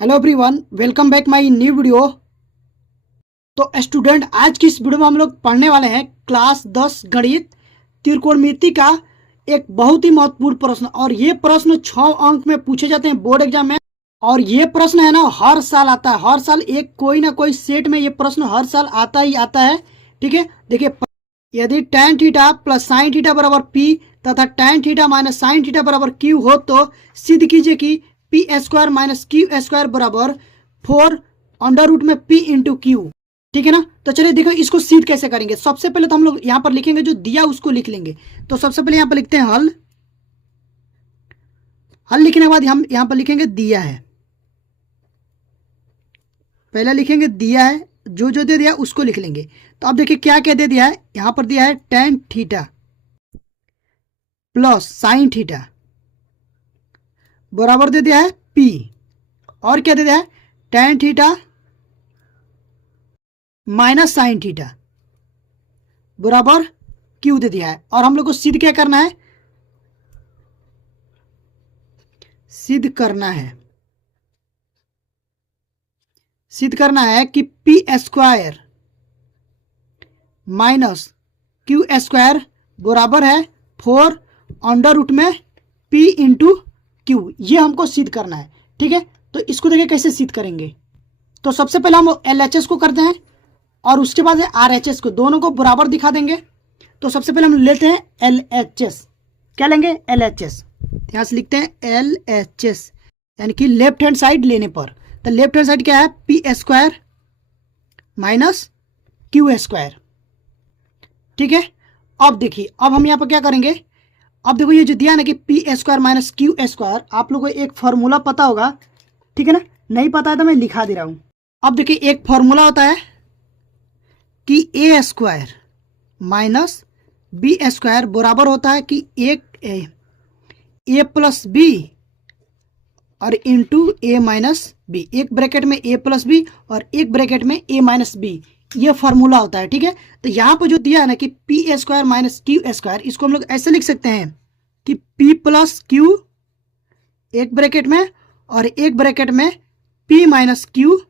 Hello everyone, welcome back my new video. तो student, आज की इस वीडियो में हम लोग पढ़ने वाले हैं क्लास 10 गणित त्रिकोणमिति का एक बहुत ही महत्वपूर्ण प्रश्न। और ये प्रश्न 6 अंक में पूछे जाते हैं बोर्ड एग्जाम में। और ये प्रश्न है ना, हर साल आता है, हर साल एक कोई ना कोई सेट में ये प्रश्न हर साल आता ही आता है। ठीक है, देखिए, यदि tan theta plus sine theta बराबर पी तथा tan theta minus sine theta बराबर क्यू हो तो सिद्ध कीजिए कि P square minus Q square बराबर 4 अंडर रूट में पी इंटू क्यू। ठीक है ना। तो चलिए देखो इसको सिद्ध कैसे करेंगे। सबसे पहले तो हम लोग यहाँ पर लिखेंगे, जो दिया उसको लिख लेंगे। तो सबसे पहले यहाँ पर लिखते हैं हल। हल लिखने के बाद हम यहाँ पर लिखेंगे दिया है। पहले लिखेंगे दिया है, जो जो दे दिया उसको लिख लेंगे। तो अब देखिए क्या क्या दे दिया है। यहाँ पर दिया है tan theta plus sine theta बराबर दे दिया है P। और क्या दे दिया है, tan theta minus sine theta बराबर Q दे दिया है। और हम लोग को सिद्ध क्या करना है, सिद्ध करना है कि P square minus Q square बराबर है 4 अंडर रूट में P इंटू क्यू। ये हमको सिद्ध करना है। ठीक है, तो इसको देखिए कैसे सिद्ध करेंगे। तो सबसे पहले हम LHS को करते हैं और उसके बाद RHS को, दोनों को बराबर दिखा देंगे। तो सबसे पहले हम लेते हैं LHS। क्या लेंगे, LHS। यहाँ से लिखते हैं LHS, यानी कि लेफ्ट हैंड साइड लेने पर। तो लेफ्ट हैंड साइड क्या है, P square minus Q square. ठीक है, अब देखिए, अब हम यहाँ पर क्या करेंगे। अब देखो ये जो दिया ना कि P square minus Q square, आप लोगों को एक फॉर्मूला पता होगा। ठीक है ना, नहीं पता है तो मैं लिखा दे रहा हूं। अब देखिए एक फॉर्मूला होता है कि ए स्क्वायर माइनस बी स्क्वायर बराबर होता है कि एक ए प्लस बी और इंटू ए माइनस बी। एक ब्रैकेट में ए प्लस बी और एक ब्रैकेट में ए माइनस बी, ये फॉर्मूला होता है। ठीक है, तो यहाँ पर जो दिया है ना कि P square minus Q square, इसको हम लोग ऐसे लिख सकते हैं कि पी प्लस क्यू एक ब्रैकेट में और एक ब्रैकेट में पी माइनस क्यू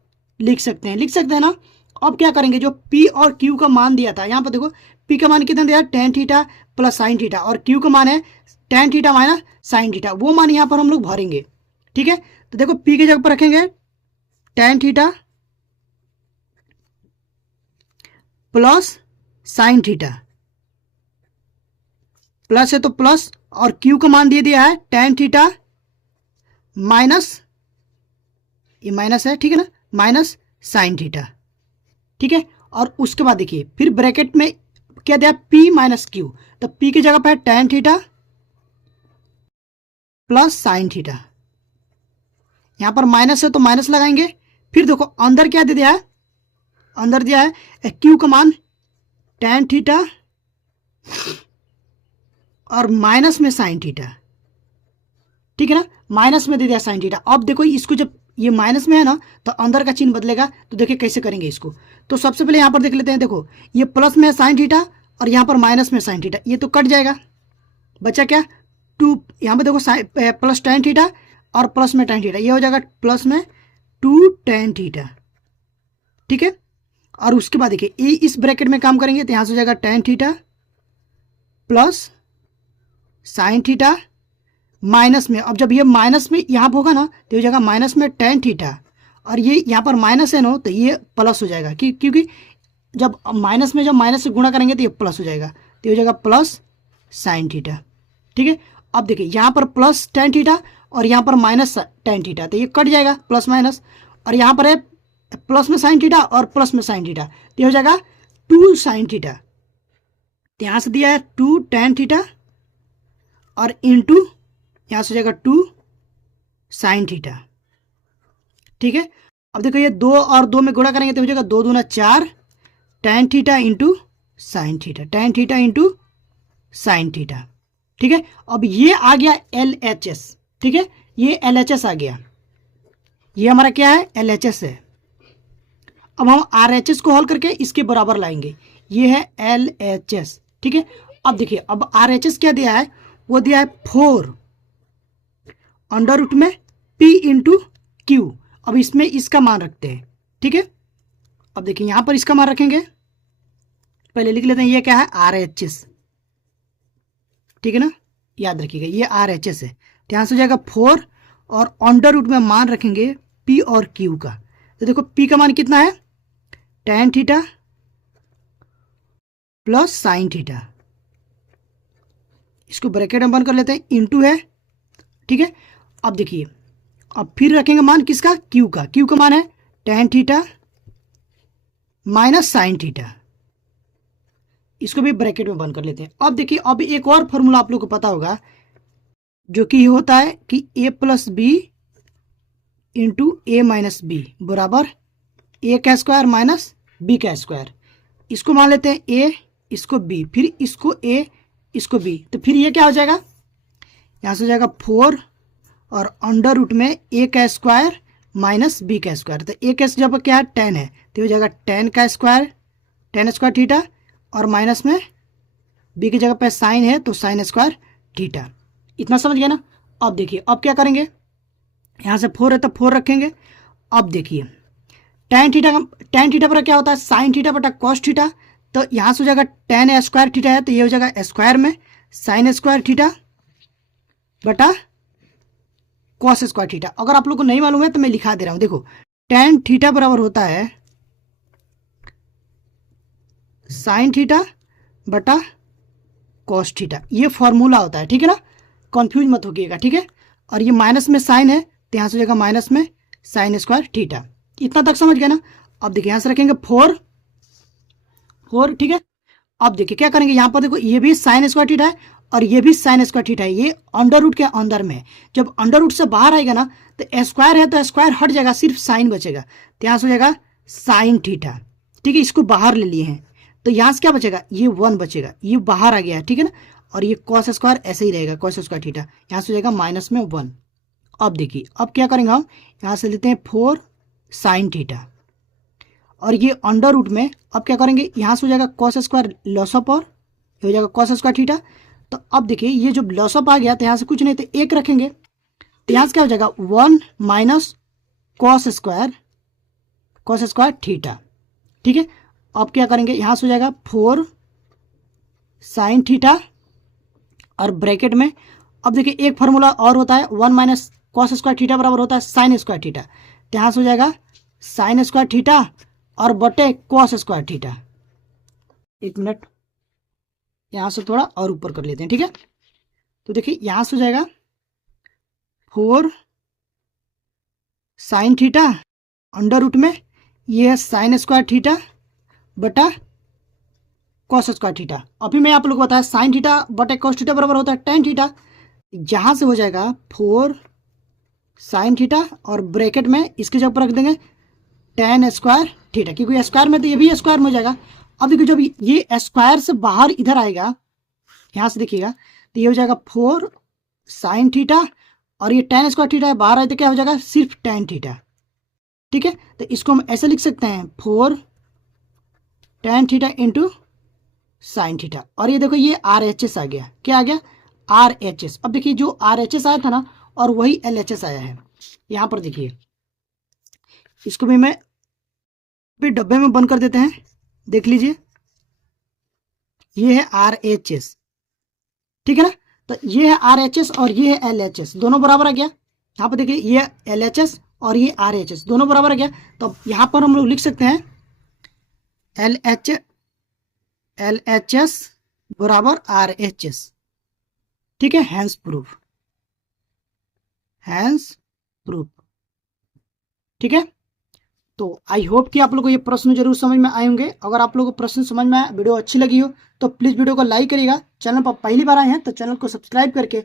लिख सकते हैं ना। अब क्या करेंगे, जो पी और क्यू का मान दिया था, यहाँ पर देखो पी का मान कितना दिया, tan theta plus sine theta, और क्यू का मान है tan theta minus sine theta. वो मान यहाँ पर हम लोग भरेंगे। ठीक है, तो देखो पी की जगह पर रखेंगे tan theta plus sine theta, plus है तो प्लस, और क्यू का मान दे दिया है tan थीटा माइनस, ये माइनस है, ठीक है ना, माइनस साइन थीटा। ठीक है, और उसके बाद देखिए फिर ब्रैकेट में क्या दिया, P माइनस क्यू। तो P की जगह पर है tan theta plus sine theta. यहां पर माइनस है तो माइनस लगाएंगे। फिर देखो अंदर क्या दे दिया है, अंदर दिया है क्यू का मान tan थीटा और माइनस में साइन थीटा। ठीक है ना, माइनस में दे दिया साइन थीटा। अब देखो इसको जब ये माइनस में है ना, तो अंदर का चिन्ह बदलेगा। तो देखिए कैसे करेंगे इसको। तो सबसे पहले यहाँ पर देख लेते हैं। देखो ये प्लस में है साइन थीटा और यहाँ पर माइनस में साइन थीटा, ये तो कट जाएगा। बचा क्या, 2। यहाँ पर देखो प्लस tan थीटा और प्लस में tan थीटा, ये हो जाएगा प्लस में 2 tan थीटा। ठीक है, और उसके बाद देखिए ये इस ब्रैकेट में काम करेंगे तो यहाँ से हो जाएगा tan theta plus sine theta minus में। अब जब ये माइनस में यहाँ पर होगा ना, तो हो जाएगा माइनस में tan थीटा, और ये यहाँ पर माइनस है ना, तो ये प्लस हो जाएगा क्योंकि जब माइनस में जब माइनस से गुणा करेंगे तो ये प्लस हो जाएगा, तो हो जाएगा प्लस साइन थीटा। ठीक है, अब देखिए यहाँ पर प्लस tan थीटा और यहाँ पर माइनस tan थीटा, तो ये कट जाएगा प्लस माइनस। और यहाँ पर है प्लस में साइन थीटा और प्लस में साइन थीटा, तो हो जाएगा 2 साइन थीटा। तो यहाँ से दिया है 2 tan थीटा और इंटू यहाँ से हो जाएगा 2 साइन थीटा। ठीक है, अब देखो ये 2 और 2 में गुणा करेंगे तो हो जाएगा 2 दूना 4 tan theta into sine theta, tan theta into sine theta. ठीक है, अब ये आ गया LHS। ठीक है, ये LHS आ गया, ये हमारा क्या है, LHS है। अब हम RHS को हल करके इसके बराबर लाएंगे, ये है LHS। ठीक है, अब देखिए अब RHS क्या दिया है, वो दिया है 4 अंडर रूट में P इंटू क्यू। अब इसमें इसका मान रखते हैं, ठीक है। अब देखिए यहाँ पर इसका मान रखेंगे, पहले लिख लेते हैं, ये क्या है RHS, ठीक है ना, याद रखिएगा ये RHS है। तो यहाँ से हो जाएगा 4 और अंडर रूट में मान रखेंगे P और Q का। तो देखो P का मान कितना है, tan theta plus sine theta, इसको ब्रैकेट में बंद कर लेते हैं, इनटू है, ठीक है। अब देखिए अब फिर रखेंगे मान किसका, Q का। Q का मान है tan theta minus sine theta, इसको भी ब्रैकेट में बंद कर लेते हैं। अब देखिए अब एक और फॉर्मूला आप लोग को पता होगा, जो कि होता है कि a plus B into A minus B बराबर a का स्क्वायर माइनस b का स्क्वायर। इसको मान लेते हैं a, इसको b, फिर इसको a, इसको b। तो फिर ये क्या हो जाएगा, यहाँ से हो जाएगा 4 और अंडर रूट में a का स्क्वायर माइनस b का स्क्वायर। तो a का जब क्या है 10 है, तो हो जाएगा 10 का स्क्वायर, 10 स्क्वायर थीटा, और माइनस में b की जगह पे साइन है तो साइन स्क्वायर थीटा। इतना समझ गया ना। अब देखिए अब क्या करेंगे, यहाँ से 4 है तो 4 रखेंगे। अब देखिए tan थीटा पर क्या होता है, साइन थीटा बटा कॉस थीटा। तो यहाँ से हो जाएगा tan स्क्वायर थीटा है तो ये हो जाएगा स्क्वायर में साइन स्क्वायर थीटा बटा कॉस स्क्वायर थीटा। अगर आप लोग को नहीं मालूम है तो मैं लिखा दे रहा हूँ, देखो tan थीटा बराबर होता है साइन थीटा बटा कॉस थीटा, ये फॉर्मूला होता है, ठीक है ना, कंफ्यूज मत होइएगा, ठीक है। और ये माइनस में साइन है तो यहाँ से हो जाएगा माइनस में साइन स्क्वायर थीटा। इतना तक समझ गया ना। अब देखिए यहाँ से रखेंगे 4, ठीक है। अब देखिए क्या करेंगे, यहाँ पर देखो ये भी साइन स्क्वायर थीटा है और ये भी साइन स्क्वायर थीटा है, ये अंडर रूट के अंदर में। जब अंडर रूट से बाहर आएगा ना तो स्क्वायर है तो स्क्वायर हट जाएगा, सिर्फ साइन बचेगा, तो यहाँ से हो जाएगा साइन थीटा, ठीक है। इसको बाहर ले लिए हैं तो यहाँ से क्या बचेगा, ये 1 बचेगा, ये बाहर आ गया है, ठीक है ना। और ये कॉस स्क्वायर ऐसे ही रहेगा, कॉस स्क्वायर थीटा, यहाँ से हो जाएगा माइनस में 1। अब देखिए अब क्या करेंगे हम, यहाँ से लेते हैं 4 साइन थीटा और ये अंडर रूट में अब क्या करेंगे, यहाँ से हो जाएगा कॉस स्क्वायर लॉस ऑफ, और ये हो जाएगा कॉस स्क्वायर थीटा। तो अब देखिए ये जो लॉस ऑफ आ गया तो यहाँ से कुछ नहीं तो 1 रखेंगे, तो यहाँ से क्या हो जाएगा 1 माइनस कॉस स्क्वायर थीटा, ठीक है। अब क्या करेंगे, यहाँ से हो जाएगा 4 साइन थीटा और ब्रैकेट में अब देखिए एक फार्मूला और होता है, 1 माइनस कॉस स्क्वायर थीटा बराबर होता है साइन स्क्वायर थीटा। तो यहाँ से हो जाएगा साइन स्क्वायर थीटा और बटे कॉस स्क्वायर थीटा। एक मिनट, यहाँ से थोड़ा और ऊपर कर लेते हैं, ठीक है। तो देखिए यहाँ से हो जाएगा 4 साइन थीटा अंडर रूट में ये है साइन स्क्वायर थीटा बटा कॉस स्क्वायर थीटा। अभी मैं आप लोग को बताया साइन थीटा बटे कॉस थीटा बराबर होता है tan थीटा। जहाँ से हो जाएगा 4 साइन थीटा और ब्रैकेट में इसके जगह पर रख देंगे tan स्क्वायर थीटा, क्योंकि स्क्वायर में तो ये भी स्क्वायर में हो जाएगा। अब देखिए जब ये स्क्वायर से बाहर इधर आएगा, यहाँ से देखिएगा तो ये हो जाएगा 4 साइन थीटा और ये tan स्क्वायर थीटा है, बाहर आए तो क्या हो जाएगा सिर्फ tan थीटा, ठीक है। तो इसको हम ऐसे लिख सकते हैं 4 tan theta into sine theta. और ये देखो ये RHS आ गया, क्या आ गया RHS। अब देखिए जो RHS आया था ना और वही LHS आया है, यहाँ पर देखिए इसको भी मैं भी डब्बे में बंद कर देते हैं, देख लीजिए ये है RHS, ठीक है ना। तो ये है RHS और ये है LHS, दोनों बराबर आ गया। यहाँ पर देखिए ये LHS और ये RHS दोनों बराबर आ गया। तो यहाँ पर हम लोग लिख सकते हैं LHS बराबर RHS, ठीक है। हैंस प्रूफ, ठीक है। तो आई होप कि आप लोग को ये प्रश्न जरूर समझ में आए होंगे। अगर आप लोगों को प्रश्न समझ में आया, वीडियो अच्छी लगी हो तो प्लीज़ वीडियो को लाइक करिएगा। चैनल पर पहली बार आए हैं तो चैनल को सब्सक्राइब करके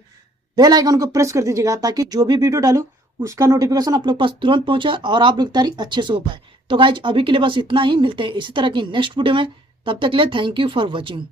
बेल आइकन को प्रेस कर दीजिएगा, ताकि जो भी वीडियो डालूं उसका नोटिफिकेशन आप लोग पास तुरंत पहुंचे और आप लोग तैयारी अच्छे से हो पाए। तो गाइज अभी के लिए बस इतना ही, मिलते हैं इसी तरह की नेक्स्ट वीडियो में, तब तक के लिए थैंक यू फॉर वॉचिंग।